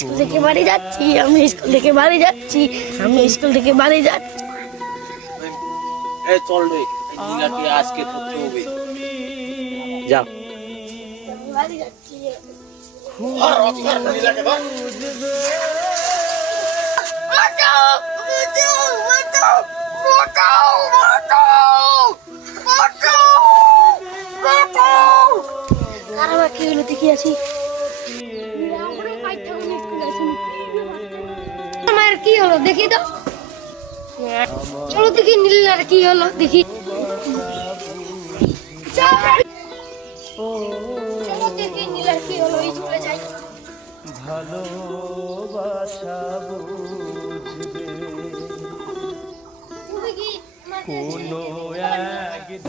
School থেকে বাড়ি যাচ্ছি, আমি স্কুল থেকে বাড়ি যাচ্ছি, আমি স্কুল থেকে বাড়ি যাচ্ছি। এই চল রে, নীলাকে আজকে ধরতে হবে। যা বাড়ি যাচ্ছি। নীলাকে ধর। বাঁচাও, বাঁচাও, বাঁচাও, বাঁচাও, বাঁচাও, বাঁচাও, বাঁচাও। কারবা কি হলো দেখি আসি। আমার কি হলো দেখি তো, চলো দেখি নীলার কি হলো দেখি। চলো দেখি নীলার কি হলো, স্কুলে যাই। ভালোবাসা বুঝবে কোনো একদিন